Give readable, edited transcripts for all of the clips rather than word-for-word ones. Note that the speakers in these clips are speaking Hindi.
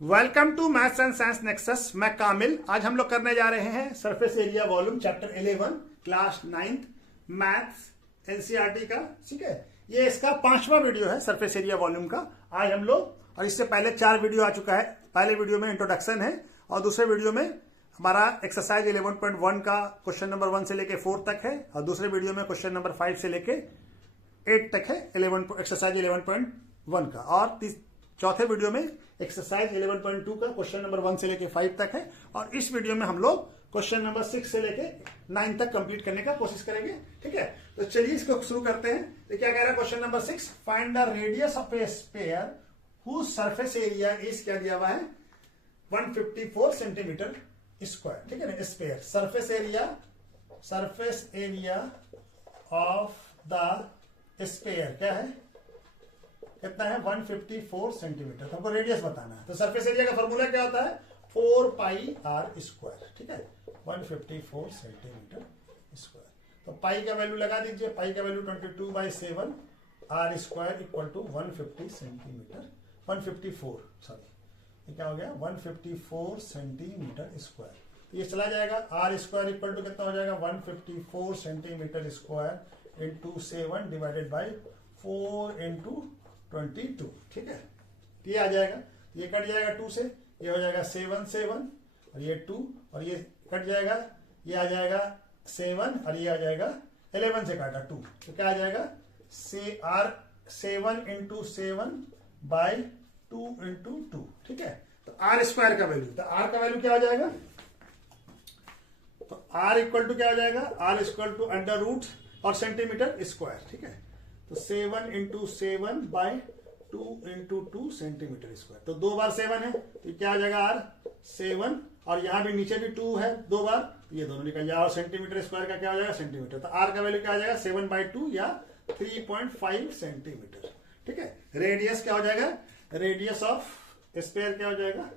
Welcome to maths and science nexus. मैं कामिल। आज हम लोग करने जा रहे हैं surface area volume chapter 11 class 9th maths NCERT का। ठीक है, ये इसका 5वां वीडियो है सरफेस एरिया वॉल्यूम का। आज हम लोग, और इससे पहले 4 वीडियो आ चुका है। पहले वीडियो में इंट्रोडक्शन है और दूसरे वीडियो में हमारा एक्सरसाइज 11.1 का क्वेश्चन नंबर 1 से लेके 4 तक है और दूसरे वीडियो में क्वेश्चन नंबर 5 से लेके 8 तक है एक्सरसाइज 11.1 का। और चौथे वीडियो में एक्सरसाइज 11.2 का क्वेश्चन नंबर 1 से लेके 5 तक है। और इस वीडियो में हम लोग क्वेश्चन नंबर 6 से लेके 9 तक कंप्लीट करने का कोशिश करेंगे। ठीक है, तो चलिए इसको शुरू करते हैं। तो क्या कह रहा है question number 6, find the radius of a sphere whose surface area is, क्या दिया हुआ है, 154 सेंटीमीटर स्क्वायर। ठीक है ना, sphere surface area of the sphere क्या है, कितना है, 154 सेंटीमीटर। तो हमको रेडियस बताना है। तो सरफेस एरिया का फॉर्मूला क्या होता है, 4 पाई आर स्क्वायर। ठीक है, 154 सेंटीमीटर स्क्वायर। तो पाई का वैल्यू लगा दीजिए। पाई का value 22/7, r square equal to 150 centimetre 154 sorry ये क्या हो गया, 154 सेंटीमीटर स्क्वायर। ये चला जाएगा, आर स्क्वायर इक्वल टू कितना हो जाएगा, 154 centimetre square into 7 divided by 4 into 22। ठीक है, ये आ जाएगा, ये कट जाएगा 2 से, ये हो जाएगा 7 7 और ये 2 और ये कट जाएगा, ये आ जाएगा 7 और ये आ जाएगा 11 से काटा 2, तो क्या आ जाएगा, से आर 7 इंटू 7 बाई 2 इंटू 2। ठीक है, तो आर स्क्वायर का वैल्यू, तो आर का वैल्यू क्या हो जाएगा, तो आर इक्वल टू क्या हो जाएगा, r equal to under root और सेंटीमीटर स्क्वायर। ठीक है, तो 7 into 7 by 2 into 2 centimetre square. तो 2 बार 7 है, तो क्या आ जाएगा, आर 7 और यहां भी नीचे भी 2 है 2 बार, तो ये दोनों निकल जाएगा और सेंटीमीटर स्क्वायर का क्या हो जाएगा, सेंटीमीटर। तो आर का वैल्यू क्या आ जाएगा, 7/2 या 3.5 सेंटीमीटर। ठीक है, रेडियस क्या हो जाएगा, रेडियस ऑफ स्फीयर क्या हो जाएगा,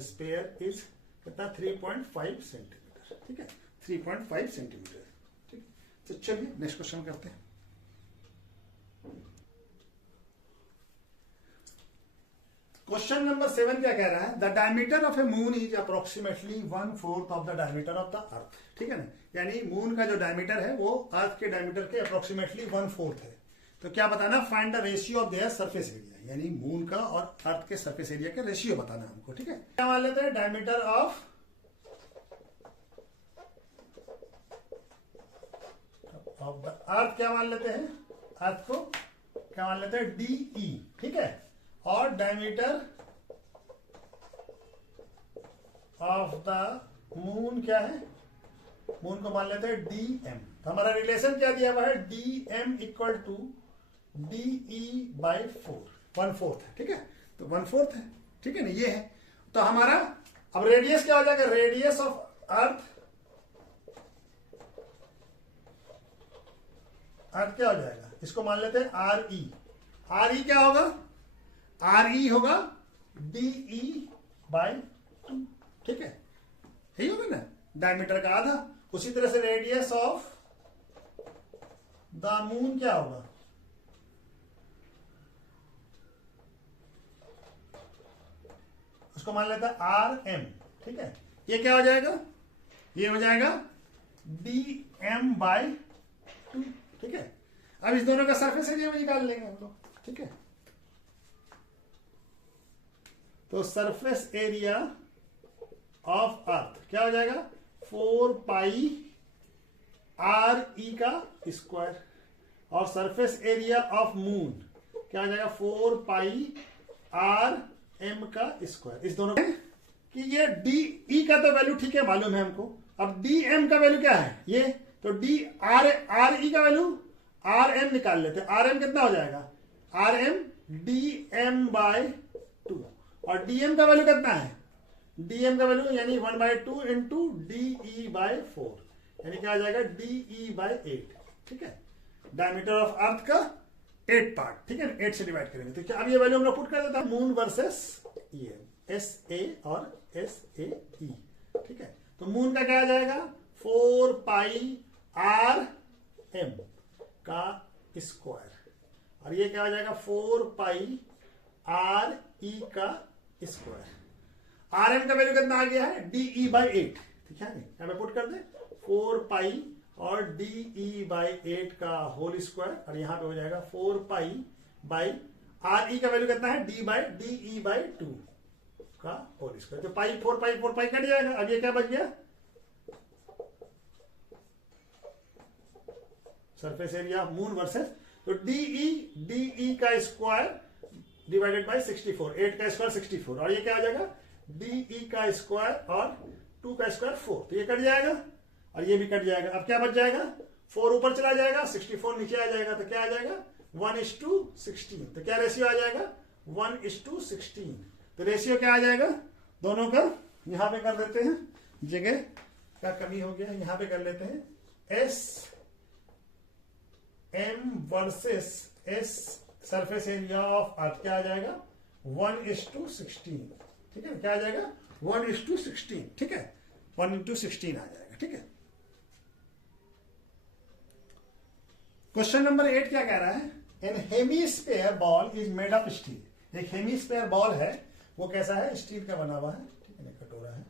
स्फीयर इज कितना, 3.5 सेंटीमीटर। ठीक है, 3.5 सेंटीमीटर। ठीक, तो चलिए नेक्स्ट क्वेश्चन करते हैं। क्वेश्चन नंबर 7 क्या कह रहा है, the diameter of A moon is approximately 1/4 of the diameter of the earth. ठीक है ना, यानी मून का जो डायमीटर है वो अर्थ के डायमीटर के अप्रोक्सीमेटली 1/4 है। तो क्या बताना, find the ratio of their surface area, यानी मून का और अर्थ के सरफेस एरिया का रेशियो बताना हमको। ठीक है, क्या मान लेते हैं, डायमीटर ऑफ द अर्थ क्या मान लेते हैं, अर्थ को क्या मान लेते हैं, DE। ठीक है, और डायमीटर ऑफ द मून क्या है, मून को मान लेते हैं DM। तो हमारा रिलेशन क्या दिया हुआ है, DM इक्वल टू DE/4, 1/4 है। ठीक है, तो 1/4 है। ठीक है ना, ये है। तो हमारा अब रेडियस क्या हो जाएगा, रेडियस ऑफ अर्थ क्या हो जाएगा, इसको मान लेते हैं RE क्या होगा, RE होगा DE/2। ठीक है, यही होगा ना, डायमीटर का आधा। उसी तरह से रेडियस ऑफ द मून क्या होगा, उसको मान लेता है RM। ठीक है, ये क्या हो जाएगा, ये हो जाएगा DM/2। ठीक है, अब इस दोनों का सरफेस एरिया में निकाल लेंगे हम लोग। ठीक है, तो सरफेस एरिया ऑफ अर्थ क्या हो जाएगा, 4 पाई RE का स्क्वायर, और सरफेस एरिया ऑफ मून क्या हो जाएगा, 4 पाई RM का स्क्वायर। इस दोनों कि ये DE का तो वैल्यू ठीक है, मालूम है हमको। अब DM का वैल्यू क्या है, ये तो RE का वैल्यू RM निकाल लेते हैं। RM कितना हो जाएगा, RM DM/2 और DM का वैल्यू कितना है, DM का वैल्यू यानी 1/2 इंटू DE/4, यानी क्या आ जाएगा, DE/8। ठीक है, डायमीटर ऑफ अर्थ का 8 पार्ट। ठीक है, 8 से डिवाइड करेंगे। तो क्या अब ये वैल्यू हम लोग पुट कर देते हैं, मून वर्सेस ये SA और SAE। ठीक है, तो मून का क्या आ जाएगा, 4 पाई RM का स्क्वायर और ये क्या हो जाएगा 4 पाई आर ई का स्क्वायर। आर एम का वैल्यू कितना आ गया है डी ई बाई 8, ठीक है यहाँ पे पुट कर दे 4 पाई और डी ई बाई 8 का होल स्क्वायर, और यहाँ पे हो जाएगा 4 पाई बाई आर ई का वैल्यू कितना है डी ई बाई 2 का होल स्क्वायर। तो पाई 4 पाई कट जाएगा। अब ये क्या बच गया सरफेस एरिया मून वर्सेस, तो डी का स्क्वायर डिवाइडेड बाय 64, 8 का स्क्वायर 64, और ये क्या हो जाएगा डी का स्क्वायर और 2 का स्क्वायर 4, तो ये कट जाएगा और ये भी कट जाएगा। अब क्या बच जाएगा 4 ऊपर चला जाएगा 64 नीचे आ जाएगा, तो क्या आ जाएगा 1:16। तो क्या रेशियो आ जाएगा 1:16। तो रेशियो क्या आ जाएगा दोनों का, यहां पे कर देते हैं, जगह का कमी हो गया, यहां पे कर लेते हैं S M versus S surface area of earth, क्या आ जाएगा 1:16, ठीक है, क्या आ जाएगा 1:16, ठीक है 1:16 आ जाएगा, ठीक है। क्वेश्चन नंबर 8 क्या कह रहा है, an hemisphere ball is made of steel. एक हेमीस्फेयर बॉल है, वो कैसा है स्टील का बना हुआ है, ठीक है, कटोरा है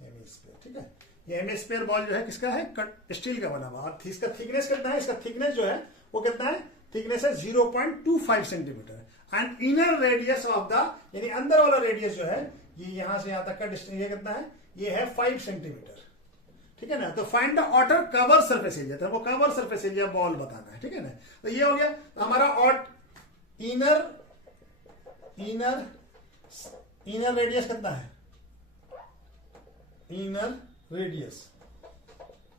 हेमीस्फेयर, ठीक है। ये हेमीस्फेयर बॉल जो है किसका है स्टील का बना हुआ, और इसका थिकनेस कितना है, इसका थिकनेस जो है वो कितना है, थिकनेस है 0.25 centimetre and inner radius of the, यानी अंदर वाला रेडियस जो है ये यहां से यहां तक का डिस्टेंस ये कितना है, ये है 5 सेंटीमीटर, ठीक है ना। तो find the outer cover surface area, तो हमको कवर सरफेस एरिया बॉल बताना है, ठीक है ना। तो ये हो गया, तो हमारा इनर रेडियस कितना है, इनर रेडियस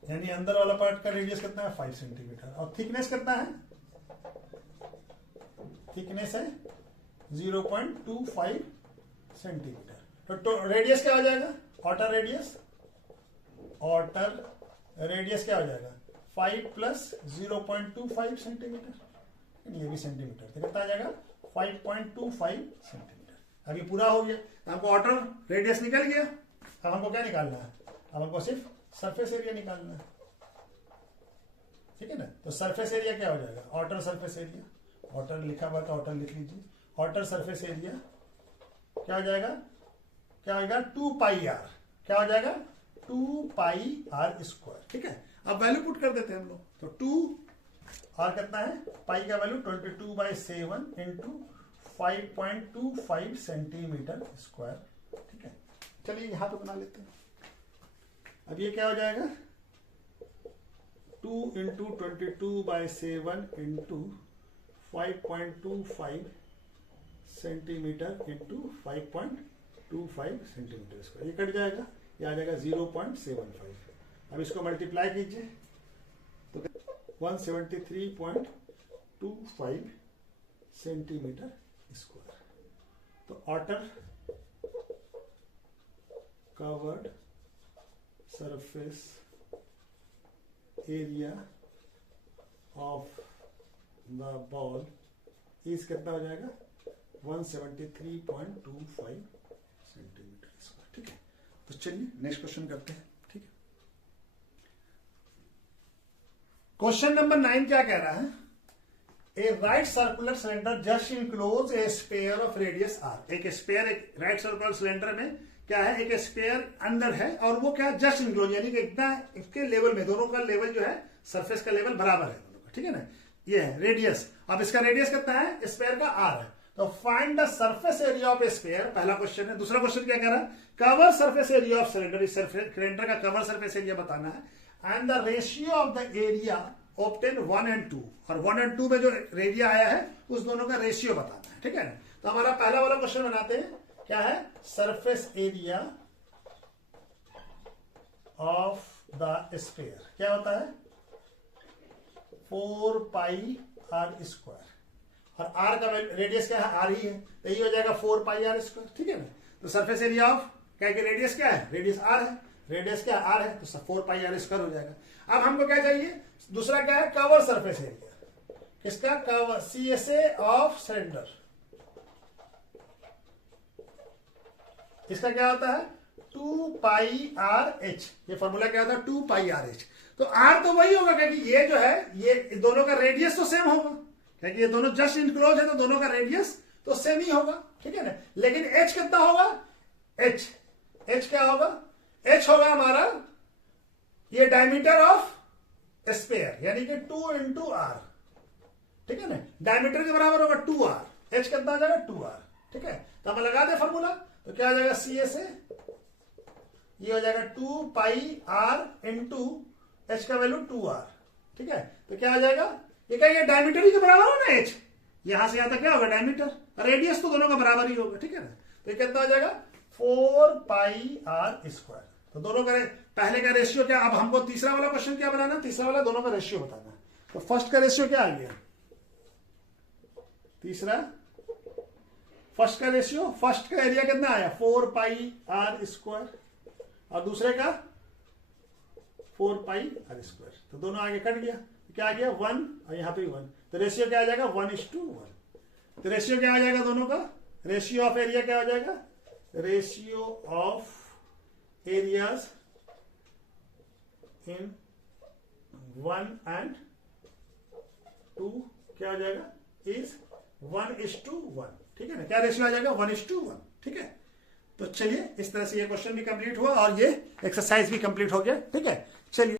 यानी अंदर वाला पार्ट का रेडियस कितना है 5 सेंटीमीटर, और थिकनेस कितना है, थिकनेस है 0.25 सेंटीमीटर। तो रेडियस क्या हो जाएगा, आउटर रेडियस क्या हो जाएगा 5 प्लस 0.25 सेंटीमीटर, ये भी सेंटीमीटर, तो कितना आ जाएगा 5.25 सेंटीमीटर। अभी पूरा हो गया, हमको आउटर रेडियस निकल गया। अब हमको क्या निकालना है, अब हमको सिर्फ सरफेस एरिया निकालना है, ठीक है ना। तो सरफेस एरिया क्या हो जाएगा, आउटर सरफेस एरिया, आउटर लिखा हुआ तो आउटर लिख लीजिए, आउटर सरफेस एरिया क्या हो जाएगा, 2 पाई आर, क्या हो जाएगा 2 पाई आर स्क्वायर, ठीक है। अब वैल्यू पुट कर देते हैं हम लोग, तो 2 आर कितना है, पाई का वैल्यू 22/7 इंटू 5.25 सेंटीमीटर स्क्वायर, ठीक है। चलिए यहां पे बना लेते हैं। अब ये क्या हो जाएगा 2 into 22/7 into 5.25 centimetre into 5.25 centimetre square, ये कट जाएगा, ये आ जाएगा 0.75। अब इसको मल्टीप्लाई कीजिए तो 173.25 सेंटीमीटर स्क्वायर। तो outer curved surface area of the ball इस कितना हो जाएगा 173.25 सेंटीमीटर स्क्वायर, ठीक है। तो चलिए नेक्स्ट क्वेश्चन करते हैं, ठीक है। क्वेश्चन नंबर 9 क्या कह रहा है, a right circular cylinder just enclose a sphere of radius R. एक स्पेयर, एक राइट सर्कुलर सिलेंडर में क्या है, एक स्पेयर अंदर है और वो क्या जस्ट इनक्लोज, यानी कि इतना इसके लेवल में, दोनों का लेवल जो है सरफेस का लेवल बराबर है दोनों का, ठीक है ना। ये है रेडियस, अब इसका रेडियस कितना है, स्पेयर का आर है। तो find the surface area of a sphere, पहला क्वेश्चन है। दूसरा क्वेश्चन क्या कह रहा है, cover surface area of cylinder, इस सिलेंडर का कवर सरफेस एरिया बताना है, and the ratio of the area obtain 1 और 2, और 1 और 2 में जो एरिया आया है उस दोनों का रेशियो बताना है, ठीक है ना। तो हमारा पहला वाला क्वेश्चन बनाते हैं, क्या है, surface area of the sphere क्या होता है 4 पाई आर स्क्वायर, और आर का रेडियस क्या है, आर ही है, तो ये हो जाएगा 4 पाई आर स्क्वायर, ठीक है ना। तो सरफेस एरिया ऑफ क्या कि रेडियस क्या है, रेडियस आर है, रेडियस क्या आर है, तो 4 पाई आर स्क्वायर हो जाएगा। अब हमको क्या चाहिए, दूसरा क्या है, कवर सरफेस एरिया, किसका, कवर CSA ऑफ सिलेंडर, इसका क्या होता है 2 पाई आर एच, ये फॉर्मूला क्या होता है 2 पाई आर एच। तो आर तो वही होगा क्योंकि ये जो है ये दोनों का रेडियस तो सेम होगा, क्योंकि ये दोनों जस्ट इनक्लोज है तो दोनों का रेडियस तो सेम ही होगा, ठीक है ना। लेकिन एच कितना होगा, एच क्या होगा, एच होगा हमारा ये डायमीटर ऑफ स्पेयर, यानी कि 2 इंटू आर, ठीक है ना। डायमीटर के बराबर होगा 2r, एच कितना आ जाएगा 2r, ठीक है। तो हम लगा दे फॉर्मूला, तो क्या आ जाएगा सी ए से ये हो जाएगा 2 पाई आर इंटू एच का वैल्यू 2r, ठीक है। तो क्या आ जाएगा, ये क्या, ये डायमीटर ही के बराबर हो ना एच, यहां से यहां तक क्या होगा डायमीटर, रेडियस तो दोनों का बराबर ही होगा, ठीक है ना। तो ये कितना आ जाएगा 4 पाई आर स्क्वायर। तो दोनों का पहले का रेशियो क्या, अब हमको तीसरा वाला क्वेश्चन क्या बनाना, तीसरा वाला दोनों का रेशियो बताना। तो फर्स्ट का रेशियो क्या आ गया, तीसरा फर्स्ट का रेशियो, फर्स्ट का एरिया कितना आया 4 पाई आर स्क्वायर, और दूसरे का 4 पाई आर स्क्वायर। तो दोनों आगे कट गया, क्या आ गया 1, और यहां पे 1, तो रेशियो क्या आ जाएगा 1:1। तो रेशियो क्या आ जाएगा दोनों का, रेशियो ऑफ एरिया क्या हो जाएगा, ratio of areas in 1 and 2 क्या हो जाएगा, इज 1:1, ठीक है ना। क्या रेशियो आ जाएगा 1:1, ठीक है। तो चलिए इस तरह से ये क्वेश्चन भी कंप्लीट हुआ और ये एक्सरसाइज भी कंप्लीट हो गया, ठीक है। चलिए